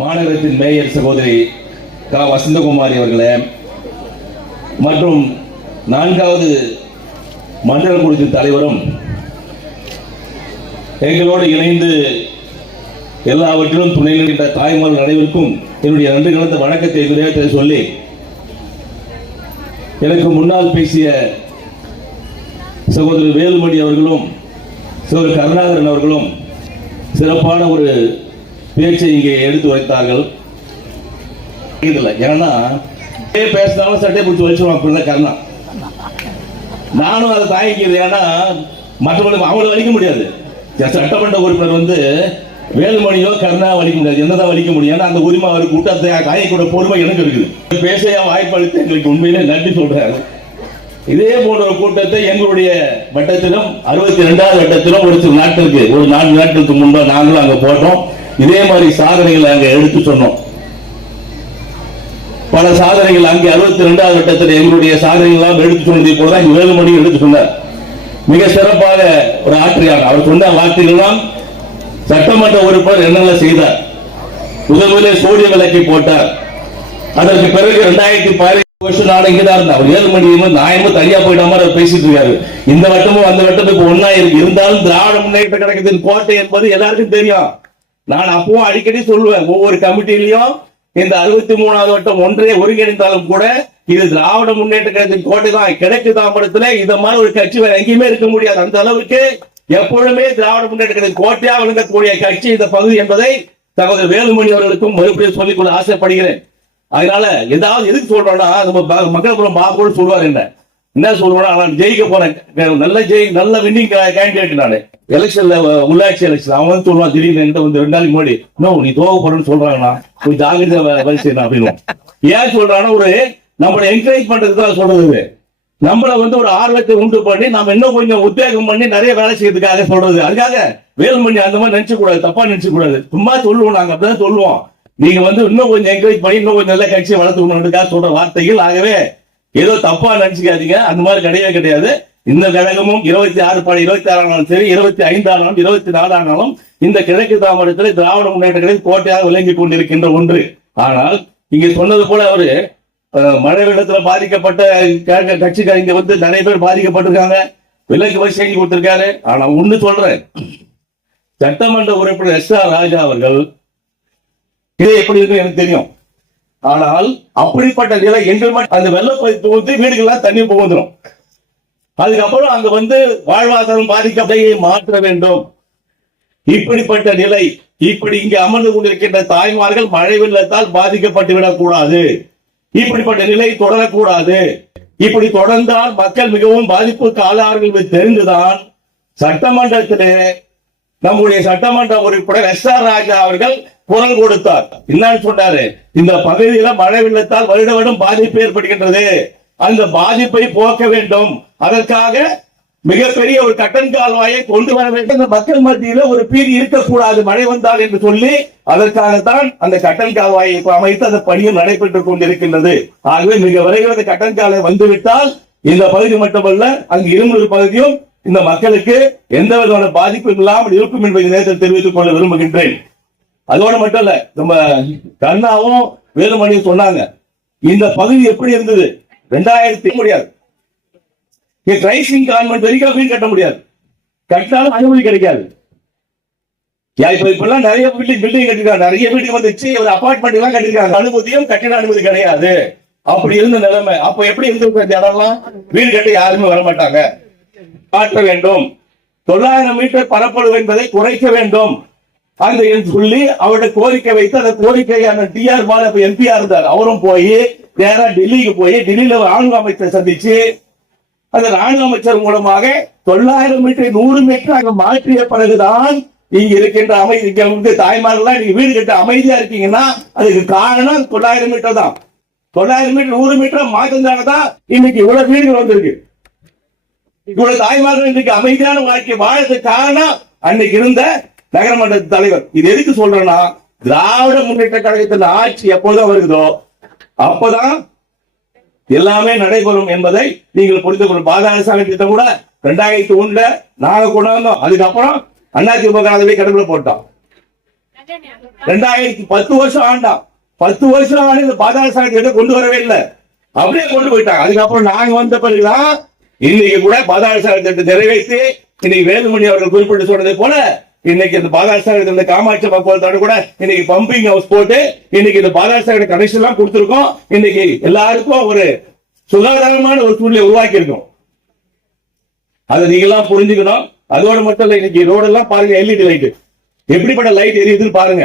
மாநகரத்தின் mayor சகோதரி கா வசந்தகுமாரி அவர்களே மற்றும் 4வது மண்டல குழுவின் தலைவரும் எங்களோடு இணைந்து எல்லாவற்றிலும் துணை நிற்கின்ற தாய்மார்கள் அனைவருக்கும் என்னுடைய நன்றி கலந்த வணக்கத்தை விளையாட்டை சொல்லி, எனக்கு முன்னால் பேசிய சகோதரர் வேலுமணி அவர்களும் சகோதரர் கருணாகரன் அவர்களும் சிறப்பான ஒரு பேச்சை இங்கே எடுத்து வைத்தார்கள். ஏன்னா பேசினாலும் சட்டை பிடிச்சி வலிச்சுருவாங்க கருணா. நானும் அதை தாங்கிக்கிறது. ஏன்னா மற்றவங்களுக்கு அவங்களை வலிக்க முடியாது. சட்டமன்ற உறுப்பினர் வேலுமணியோ கருணா வலிக்க முடியாது, என்னதான் வலிக்க முடியும். ஏன்னா அந்த உரிமை அவருக்கு கூட்டத்தை காயக்கூட பொறுமை எனக்கு இருக்குது. பேசையா வாய்ப்பளித்து எங்களுக்கு உண்மையிலே நன்றி சொல்றாரு. இதே போன்ற ஒரு கூட்டத்தை எங்களுடைய வட்டத்திலும் 62வது வட்டத்திலும் ஒரு 4 நாட்களுக்கு முன்பு நாங்களும் அங்க போட்டோம். இதே மாதிரி சாதனைகளை அங்க எடுத்து சொன்னோம். பல சாதனைகள் அங்கே 62வது வட்டத்தில் எங்களுடைய சாதனைகள் எடுத்து சொன்னதை போல வேலுமணி எடுத்து சொன்னார். மிக சிறப்பாக ஒரு ஆற்றியார். அவர் சொன்ன வார்த்தைகள் தான் சட்டமன்ற உறுப்பினர் என்னெல்லாம் செய்தார். முதலிலே சோடிய விளக்கை போட்டார். அதற்கு பிறகு 2015 வருஷம் நான் இங்கதான் இருந்தேன். அவர் வேலுமணி நாயமும் தனியா போயிட்ட மாதிரி பேசிட்டு இருக்காரு. இந்த வட்டமும் அந்த வட்டமும் இப்ப ஒன்னா இருக்கு. இருந்தாலும் திராவிட முன்னேற்ற கழகத்தின் கோட்டை என்பது எல்லாருக்கும் தெரியும். நான் அப்பவும் அடிக்கடி சொல்லுவேன், ஒவ்வொரு கமிட்டிலையும் இந்த 63வது வட்டம் ஒன்றே ஒருங்கிணைந்தாலும் கூட இது திராவிட முன்னேற்ற கழகத்தின் கோட்டை தான். கிழக்கு தாம்பரத்துல இந்த மாதிரி ஒரு கட்சி வேற எங்கேயுமே இருக்க முடியாது. அந்த அளவுக்கு எப்பொழுதுமே திராவிட முன்னேற்ற கழகத்தின் கோட்டையா விளங்கக்கூடிய கட்சி இந்த பகுதி என்பதை சகோதரர் வேலுமணி அவர்களுக்கும் மறுபடியும் சொல்லிக்கொள்ள ஆசைப்படுகிறேன். அதனால ஏதாவது எதுக்கு சொல்றோம்னா, நம்ம மக்கள் பாபு சொல்லுவார் என்ன சொல்லுவோம்னா, நான் ஜெயிக்க போறேன், நல்ல வின்னிங் கேண்டிடேட் நானு எலெக்ஷன்ல, உள்ளாட்சி எலெக்ஷன். அவன் சொல்லுவான் திடீர்னு 2 நாளைக்கு முன்னாடி, நீ தோக போறேன்னு சொல்றாங்கன்னா கொஞ்சம் ஜாகிரதை வேலை செய்யணும் அப்படின்னு. ஏன் சொல்றாங்கன்னா, ஒரு நம்மளை என்கரேஜ் பண்றதுக்கு தான் சொல்றது. நம்மள ஒரு ஆர்வத்தை உண்டு பண்ணி நம்ம இன்னும் கொஞ்சம் உத்வேகம் பண்ணி நிறைய வேலை செய்யறதுக்காக சொல்றது. அதுக்காக வேலுமணி அந்த மாதிரி நினைச்ச கூடாது, தப்பா நினைச்ச கூடாது. சும்மா சொல்லுவோம், நாங்க அப்படிதான் சொல்லுவோம். நீங்க இன்னும் கொஞ்சம் என்கரேஜ் பண்ணி இன்னும் கொஞ்சம் நல்ல கட்சியை வளர்த்துக்கணும்ன்றதுக்காக சொல்ற வார்த்தைகள். ஆகவே ஏதோ தப்பா நினைச்சுக்காதீங்க, அந்த மாதிரி கிடையவே கிடையாது. இந்த கழகமும் 26 ஆனாலும் சரி, 25 ஆனாலும் 24 ஆனாலும் இந்த கிழக்கு தாமரத்தில் திராவிட முன்னேற்றங்களில் கோட்டையாக விளங்கிக் கொண்டிருக்கின்ற ஒன்று. ஆனால் இங்க சொன்னது போல அவரு மழை வெள்ளத்துல பாதிக்கப்பட்ட கட்சிக்கார இங்க நிறைய பேர் பாதிக்கப்பட்டிருக்காங்க, விலக்கு வரி செஞ்சு கொடுத்திருக்காரு. ஆனா ஒண்ணு சொல்றேன், சட்டமன்ற உறுப்பினர் எஸ்.ஆர். ராஜா அவர்கள் இது எப்படி இருக்கு எனக்கு தெரியும். ஆனால் அப்படிப்பட்ட நிலை எங்கள் அந்த வெள்ளப்பகுதி வீடுகள்லாம் தண்ணி புகுந்துடும். அதுக்கப்புறம் அங்க வாழ்வாதாரம் பாதிக்கப்படையை மாற்ற வேண்டும். இப்படிப்பட்ட நிலை, இப்படி இங்க அமர்ந்து கொண்டிருக்கின்ற தாய்மார்கள் மழை வெள்ளத்தால் பாதிக்கப்பட்டு விடக்கூடாது. இப்படிப்பட்ட நிலை தொடரக்கூடாது. இப்படி தொடர்ந்தால் மக்கள் மிகவும் பாதிப்புக்கு ஆளார்கள் தெரிந்துதான் சட்டமன்றத்திலே நம்முடைய சட்டமன்ற உறுப்பினர் எஸ்.ஆர். ராஜா அவர்கள் குரல் கொடுத்தார். என்னன்னு சொன்னாரு, இந்த பகுதியில மழை வெள்ளத்தால் வருட வருடம் பாதிப்பு ஏற்படுகின்றது, அந்த பாதிப்பை போக்க வேண்டும், அதற்காக மிகப்பெரிய ஒரு கட்டன் கால்வாயை கொண்டு வர வேண்டும், இந்த மக்கள் மத்தியில ஒரு பீதி இருக்கக்கூடாது மழை வந்தால் என்று சொல்லி அதற்காகத்தான் அந்த கட்டன் கால்வாயை அமைத்து அந்த பணியும் நடைபெற்றுக் கொண்டிருக்கின்றது. ஆகவே மிக விரைவில் அந்த கட்டன் கால்வாய் வந்துவிட்டால் இந்த பகுதி மட்டுமல்ல, அங்கு இரும்பு பகுதியும் இந்த மக்களுக்கு எந்த விதமான பாதிப்பும் இல்லாமல் இருக்கும் என்பதை நேரத்தில் தெரிவித்துக் கொள்ள விரும்புகின்றேன். அதோடு மட்டும் இல்ல, நம்ம கண்ணாவும் வேலுமணியும் சொன்னாங்க, இந்த பகுதி எப்படி இருந்தது 2000 முடியாது. வரைக்கும் வீடு கட்ட முடியாது, கட்டினாலும் அனுமதி கிடைக்காது. இப்பெல்லாம் நிறைய பில்டிங் கட்டிருக்காங்க, நிறைய வீடு வந்துச்சு, அபார்ட்மெண்ட் எல்லாம் கட்டிருக்காங்க, அனுமதியும் கட்டிட அனுமதி கிடையாது. அப்படி இருந்த நிலைமை. அப்ப எப்படி இருந்திருக்க இடம்லாம் வீடு கட்ட யாருமே வரமாட்டாங்க. மாற்ற வேண்டும், 900 மீட்டர் பரப்பளவு என்பதை குறைக்க வேண்டும் அந்த சொல்லி அவருடைய கோரிக்கை வைத்து, அந்த கோரிக்கையான டி.ஆர். பாலு எம்பியா இருந்தார், அவரும் போய் நேரா டெல்லிக்கு போய் டெல்லியில ராணுவ அமைச்சர் சந்திச்சு அந்த ராணுவ அமைச்சர் மூலமாக 900 மீட்டர் 100 மீட்டர் மாற்றிய பிறகுதான் இங்க இருக்கின்ற அமைதி தாய்மார்கள் நீங்க வீடு கட்ட அமைதியா இருக்கீங்கன்னா அதுக்கு காரணம் 900 மீட்டர் தான். 900 மீட்டர் 100 மீட்டர் மாற்றந்தானதான் இன்னைக்கு இவ்வளவு வீடுகள் வந்திருக்கு. இவ்வளவு தாய்மார்கள் இன்னைக்கு அமைதியான வாழ்க்கை வாழறதுக்கு காரணம் அன்னைக்கு இருந்த நகரமன்ற தலைவர். இது எதுக்கு சொல்றேன்னா, திராவிட முன்னேற்ற கழகத்தின் ஆட்சி எப்போதான் வருகிறதோ அப்பதான் எல்லாமே நடைபெறும் என்பதை நீங்கள் புரிந்து கொள்ளும். பாதாள சாலை திட்டம் கூட 2001 நாங்க கொண்டாந்தோம். அதுக்கப்புறம் அதிமுக கடவுளை போட்டோம். 2010 வருஷம் ஆண்டாம். 10 வருஷம் ஆண்டு இந்த பாதாள சாக்கடை கொண்டு வரவே இல்லை, அப்படியே கொண்டு போயிட்டாங்க. அதுக்கப்புறம் நாங்க வந்த பிறகுதான் இன்னைக்கு கூட பாதாள சாக்கடை நிறைவேற்றி இன்னைக்கு வேலுமணி அவர்கள் குறிப்பிட்டு சொன்னதை போல இன்னைக்கு இந்த பாதாள சாக்கடை காமாட்சி மக்கள் கூட இன்னைக்கு பம்பிங் ஹவுஸ் போட்டு இன்னைக்கு இந்த பாதாள சாக்கடை கனெக்ஷன் எல்லாம் கொடுத்திருக்கோம். இன்னைக்கு எல்லாருக்கும் ஒரு சுகாதாரமான ஒரு சூழ்நிலை உருவாக்கி இருக்கோம். அதை நீங்க எல்லாம் புரிஞ்சுக்கணும். அதோட மட்டும் இல்ல, இன்னைக்கு ரோடு எல்லாம் பாருங்க, எல்இடி லைட் எப்படிப்பட்ட லைட் எரியுதுன்னு பாருங்க.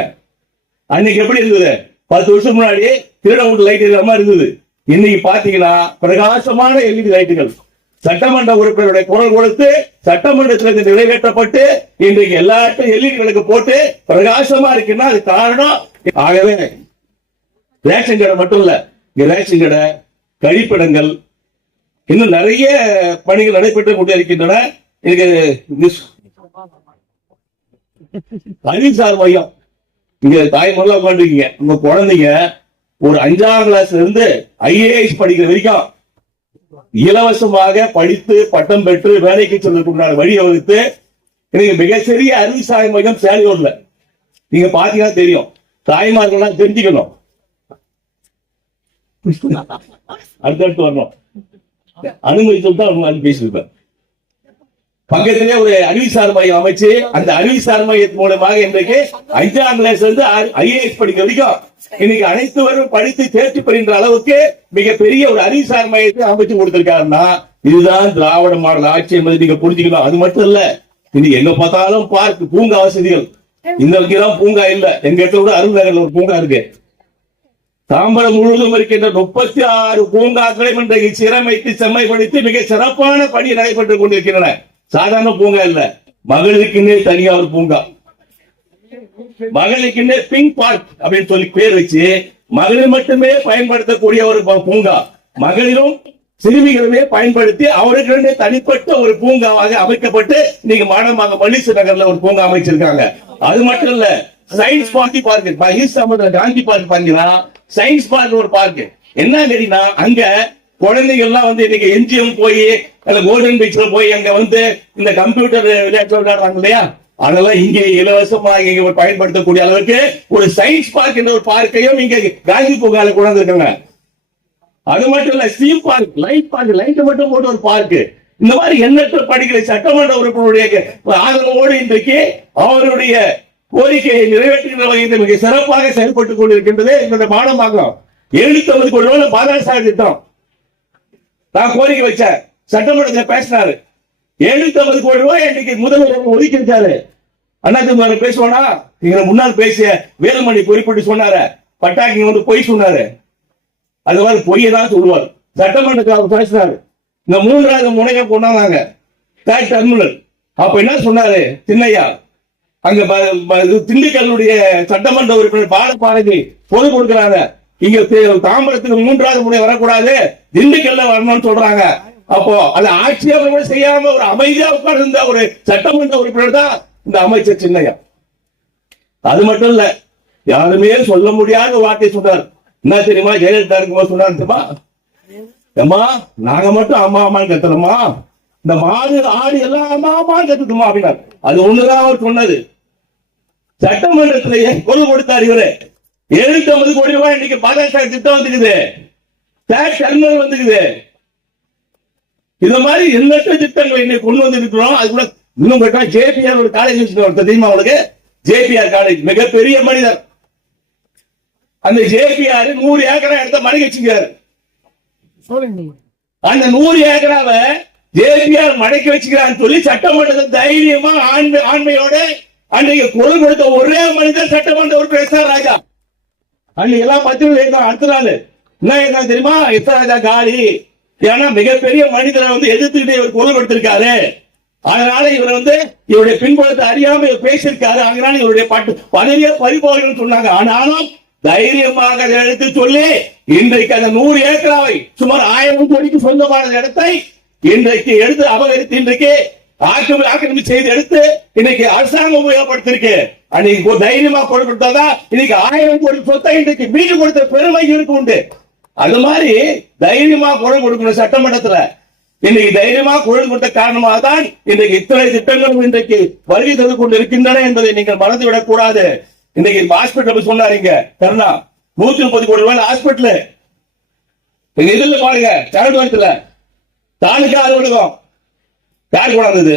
அன்னைக்கு எப்படி இருந்தது? 10 வருஷம் முன்னாடி திருடவுட் லைட் எரியாம இருந்தது. இன்னைக்கு பாத்தீங்கன்னா பிரகாசமான எல்இடி லைட்டுகள். சட்டமன்ற உறுப்பினருடைய குரல் கொடுத்து சட்டமன்றத்தில் நிறைவேற்றப்பட்டு இன்றைக்கு எல்லாத்தையும் எல்இடி விளக்கு போட்டு பிரகாசமா இருக்குன்னா அது காரணம். ஆகவே ரேஷன் கடை மட்டும் இல்ல, இங்க ரேஷன் கடை, கழிப்பிடங்கள், இன்னும் நிறைய பணிகள் நடைபெற்றுக் கொண்டே இருக்கின்றன. அறிவுசார் மையம் இங்க தாய்மொழியா உட்காந்துருக்கீங்க. உங்க குழந்தைங்க ஒரு 5ஆம் கிளாஸ்ல இருந்து IAS படிக்கிற வரைக்கும் இலவசமாக படித்து பட்டம் பெற்று வேலைக்கு செல்வதற்குண்டான வழி வகுத்து இன்னைக்கு மிகச்சிறிய அறிவுசார் மையம் சேலையூர்ல நீங்க பாத்தீங்கன்னா தெரியும். தாய்மார்கள் தெரிஞ்சுக்கணும், அடுத்தடுத்து வரணும். அனுமதி சொல்லிட்டு அவங்க பேசியிருப்பேன். பக்கத்திலே ஒரு அறிவுசார் மையம் அமைச்சு அந்த அறிவுசார் மையத்தின் மூலமாக இன்றைக்கு 5ஆம் கிளாஸ்ல இருந்து IAS படிக்க வரைக்கும் இன்னைக்கு அனைத்துவரும் படித்து தேர்ச்சி பெறுகின்ற அளவுக்கு மிகப்பெரிய ஒரு அறிவுசார் மையத்தை அமைச்சு கொடுத்திருக்காருன்னா இதுதான் திராவிட மாடல் ஆட்சி என்பதை நீங்க புரிஞ்சுக்கணும். அது மட்டும் இல்ல, இன்னைக்கு எங்க பார்த்தாலும் பார்க், பூங்கா வசதிகள். இந்த பூங்கா இல்ல, எங்க இடத்துல கூட அருள்நகர்ல ஒரு பூங்கா இருக்கு. தாம்பரம் முழுவதும் இருக்கின்ற 36 பூங்காக்களை இன்றைக்கு சீரமைத்து செம்மைப்படுத்தி மிக சிறப்பான பணி நடைபெற்றுக் கொண்டிருக்கின்றன. சாதாரண பூங்கா இல்ல, மகளிருக்குன்னே தனியா ஒரு பூங்கா, மகளிருக்குன்னே பிங்க் பார்க் அப்படின்னு சொல்லி பேர் வச்சு மகளிர் மட்டுமே பயன்படுத்தக்கூடிய ஒரு பூங்கா, மகளிரும் சிறுமிகளுமே பயன்படுத்தி அவர்களுடைய தனிப்பட்ட ஒரு பூங்காவாக அமைக்கப்பட்டு நீங்க மாடமாக மல்லிசு நகர்ல ஒரு பூங்கா அமைச்சிருக்காங்க. அது மட்டும் இல்ல, சயின்ஸ் பார்க், காந்தி பார்க் பாத்தீங்கன்னா சயின்ஸ் பார்க் ஒரு பார்க். என்ன கேட்டீங்கன்னா அங்க குழந்தைகள் எல்லாம் இன்னைக்கு எம்ஜிஎம் போய் கோல்டன் பீச்ல போய் அங்க இந்த கம்ப்யூட்டர் விளையாட்டு விளையாடுறாங்க இல்லையா, அதெல்லாம் இங்க இலவசமாக இங்க பயன்படுத்தக்கூடிய அளவுக்கு ஒரு சயின்ஸ் பார்க் என்ற ஒரு பார்க்கையும் இங்க காந்தி பூங்கால கொண்டு வந்திருக்காங்க. அது மட்டும் இல்ல, ஸ்டீம் பார்க், லைட் மட்டும் போட்டு ஒரு பார்க். இந்த மாதிரி எண்ணற்ற படிக்கிற சட்டமன்ற உறுப்பினருடைய ஆதரவோடு இன்றைக்கு அவருடைய கோரிக்கையை நிறைவேற்றுகின்ற வகையில் மிக சிறப்பாக செயல்பட்டுக் கொண்டிருக்கின்றது இந்த மாடமாகும். 750 கோடி ரூபாய் பாதாள சாக்கடை திட்டம் நான் கோரிக்கை வச்சேன், சட்டமன்றத்தில் பேசினாரு. 750 கோடி ரூபாய் இன்னைக்கு முதல்வர் ஒதுக்கி இருக்காரு. அண்ணா பேசுவானா? நீங்க முன்னால் பேசிய வேலுமணி குறிப்பிட்டு சொன்னாரு, பட்டாக்கி பொய் சொன்னாரு. அது மாதிரி பொய்யை தான் சொல்லுவார். சட்டமன்றத்தில் அவர் பேசினாரு. இந்த 3வது முனையம் கொண்டாங்க டெர்மினல். அப்ப என்ன சொன்னாரு சின்னையா, அங்க திண்டுக்கல்லுடைய சட்டமன்ற உறுப்பினர் பாலபாரதி பொது கொடுக்கிறாங்க, இங்க தாம்பரத்துக்கு 3வது முனை வரக்கூடாது, திண்டுக்கல்ல வரணும்னு சொல்றாங்க. அப்போ அது ஆட்சேபனை செய்யாம ஒரு அமைதியா உட்கார்ந்த ஒரு சட்டமன்ற உறுப்பினர் தான் இந்த அமைச்சர் சின்னையா. அது மட்டும் இல்ல, யாருமே சொல்ல முடியாத வார்த்தை சொன்னார். என்ன தெரியுமா? ஜெயலலிதா இருக்கும்போது சொன்னார், அம்மா நாங்க மட்டும் அம்மா அம்மான்னு கத்துறோமா, இந்த மாடு ஆடு எல்லாம் அம்மா அம்மான்னு கத்துக்குமா அப்படின்னா. அது ஒண்ணுதான் அவர் சொன்னது. சட்டமன்றத்திலேயே குரல் கொடுத்தார் இவரு. 750 கோடி ரூபாய் இன்னைக்கு பாதாள திட்டம் வந்துக்குது, டெர்மினல் வந்துக்குது. இந்த மாதிரி எண்ணற்ற திட்டங்கள் இன்னைக்கு கொண்டு வந்து இருக்கிறோம். அது கூட இன்னும் கேட்டா JPR ஒரு காலேஜ் தெரியுமா உங்களுக்கு? JPR காலேஜ் மிகப்பெரிய மனிதர். அந்த JPR 100 ஏக்கரா இடத்த மடக்கி வச்சுக்கிறாரு. அந்த 100 ஏக்கராவை JPR மடக்கி வச்சுக்கிறான்னு சொல்லி சட்டமன்றத்தில் தைரியமா ஆண்மையோட அன்றைக்கு குரல் கொடுத்த ஒரே மனிதர் சட்டமன்ற உறுப்பினர் எஸ் ஆர் ராஜா. அன்னைக்கு எல்லாம் பத்திரிகை அடுத்த நாள் என்ன தெரியுமா? எஸ் ஆர் ராஜா காலி. ஏன்னா மிகப்பெரிய மனிதரை எதிர்த்துக்கிட்டே இவர் குரல் கொடுத்திருக்காரு. அதனால இவர் இவருடைய பின்புலத்தை அறியாம இவர் பேசியிருக்காரு. அதனால இவருடைய பதவியே பறிபோகணும்னு சொன்னாங்க. ஆனாலும் தைரியமாக அதை எடுத்து சொல்லி இன்றைக்கு அந்த 100 ஏக்கராவை சுமார் 1000 கோடிக்கு சொந்தமான இடத்தை இன்றைக்கு எடுத்து அபகரித்து இன்றைக்கு ஆக்கிரமிப்பு செய்து எடுத்து இன்னைக்கு அரசாங்கம் உபயோகப்படுத்திருக்கு. அன்னைக்கு தைரியமா கொடுத்தாதான் இன்னைக்கு 1000 கோடி சொத்தை இன்றைக்கு மீண்டு கொடுத்த பெருமை இருக்கு உண்டு. அது மாதிரி தைரியமா குரல் கொடுக்கணும் சட்டமன்றத்துல. இன்னைக்கு தைரியமா குரல் கொடுத்த காரணமாக தான் இன்றைக்கு இத்தனை திட்டங்களும் இன்றைக்கு வருகை தந்து கொண்டு இருக்கின்றன என்பதை நீங்கள் மறந்துவிடக் கூடாது. இன்னைக்கு ஹாஸ்பிட்டல் சொன்னாருங்க கருணா 130 கோடி ரூபாய் ஹாஸ்பிட்டல் இதுல பாருங்க சரடுவரத்துல தாலுகா அலுவலகம் யார் கொண்டாந்தது?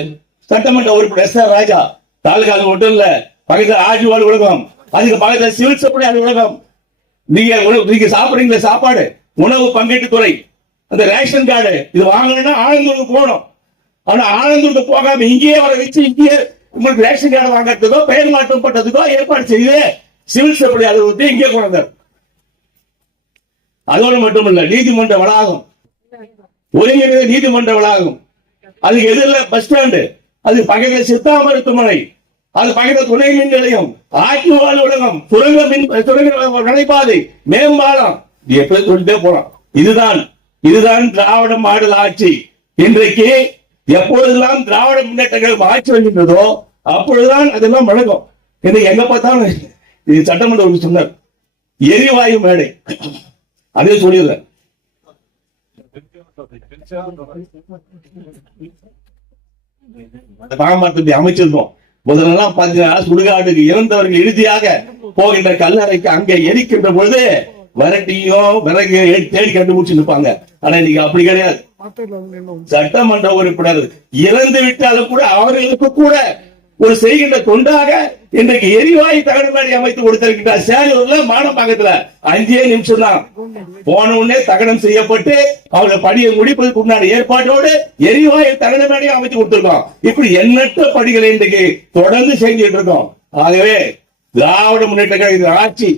சட்டமன்ற உறுப்பினர் எஸ் ஆர் ராஜா. தாலுகா மட்டும் இல்ல, பக்கத்துல ஆர்டிஓ அலுவலகம், அதுக்கு பக்கத்துல சிவில் சப்ளை அலுவலகம். நீங்க சாப்பிடுறீங்களா சாப்பாடு, உணவு பங்கீட்டு துறை, அந்த ரேஷன் கார்டு இது வாங்கணும்னா ஆனந்தூருக்கு போகணும். ஆனா ஆனந்தூருக்கு போகாம இங்கேயே வர வச்சு இங்கேயே உங்களுக்கு ரேஷன் கார்டு வாங்கறதுக்கோ பெயர் மாற்றம் பண்றதுக்கோ ஏற்பாடு செய்து சிவில் சப்ளை அலுவலகத்தை இங்கே கொண்டாந்தார். அதோடு மட்டும் இல்ல, நீதிமன்ற வளாகம், ஒருங்கிணைந்த நீதிமன்ற வளாகம், அதுக்கு எதிரில் பஸ் ஸ்டாண்டு, அது பக்கத்தில் சித்தா மருத்துவமனை, அது பக்கத்தில் துணை மின் நிலையம், ஆர்டிஓ அலுவலகம், சுரங்க நடைபாதை, மேம்பாலம், எப்படி சொல்லிட்டே போலாம். இதுதான் திராவிட மாடல் ஆட்சி. இன்றைக்கு எப்பொழுதெல்லாம் திராவிட முன்னேற்றங்கள் ஆட்சி வருகின்றதோ அப்பொழுதுதான் அதெல்லாம் வழங்கும். இன்னைக்கு எங்க பார்த்தாலும் இது சட்டமன்ற சொன்னார் எரிவாயு மேடை, அதே சொல்லிடுறேன். அமைச்சிருந்தோம். முதலெல்லாம் பாத்தீங்கன்னா சுடுகாட்டுக்கு இறந்தவர்கள் இறுதியாக போகின்ற கல்லறைக்கு அங்கே எரிக்கின்ற பொழுது விரட்டியும் விறகு தேடி கண்டுபிடிச்சு நிற்பாங்க. ஆனா இன்னைக்கு அப்படி கிடையாது. சட்டமன்ற உறுப்பினர் இறந்து விட்டாலும் கூட அவர்களுக்கு கூட ஒரு செய்கின்ற தொண்டாக இன்றைக்கு எரிவாயு தகன மேடை அமைத்து கொடுத்திருக்கிறார். சேலூர்ல மானம்பாக்கத்துல 5 நிமிஷம் தான் போன உடனே தகனம் செய்யப்பட்டு அவருடைய பணியை முடிப்பதற்கு முன்னாடி ஏற்பாட்டோடு எரிவாயு தகன மேடையை அமைத்து கொடுத்திருக்கோம். இப்படி எண்ணற்ற பணிகளை இன்றைக்கு தொடர்ந்து செஞ்சுட்டு இருக்கோம். ஆகவே திராவிட முன்னேற்ற கழக ஆட்சி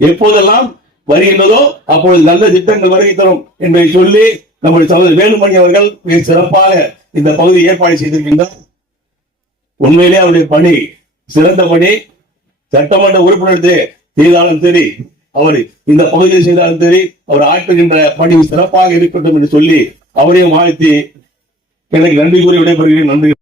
எப்போதெல்லாம் வருகின்றதோ அப்பொழுது நல்ல திட்டங்கள் வருகை தரும் என்பதை சொல்லி நம்முடைய சகோதரர் வேலுமணி அவர்கள் மிக சிறப்பாக இந்த பகுதியை ஏற்பாடு செய்திருக்கின்றார். உண்மையிலே அவருடைய பணி சிறந்த பணி. சட்டமன்ற உறுப்பினர் செய்தாலும் சரி, அவர் இந்த பகுதியில் செய்தாலும் சரி, அவர் ஆற்றுகின்ற பணி சிறப்பாக இருக்கட்டும் என்று சொல்லி அவரையும் வாழ்த்தி எனக்கு நன்றி கூறி விடைபெறுகிறேன். நன்றி.